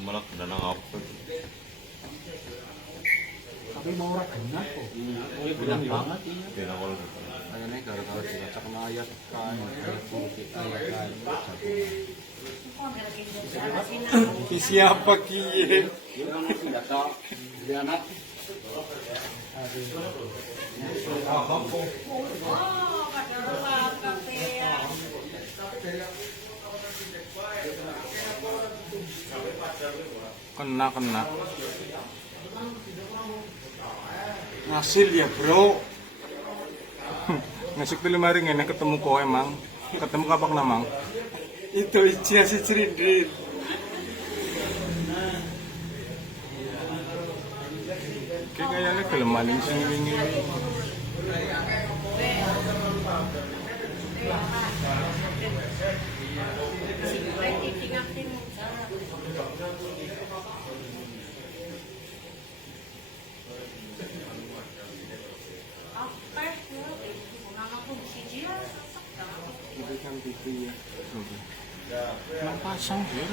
malak na nang-upload. Tapi mau ora genah kok. Benar banget iya. Pinakol na. Ayan na gara-gara sinacak na ayat kain. Ayat kain. Siapa kiye? Yung data, dianak. Kena. Ngasil ya bro. Ngasih tuh lemari ngene ketemu ko emang. Ketemu kapak namang. Itu ijia si Cerindrin. Kayak kayaknya gelem maling sing wingi. Itu kan TV ya. Emang pasang sih.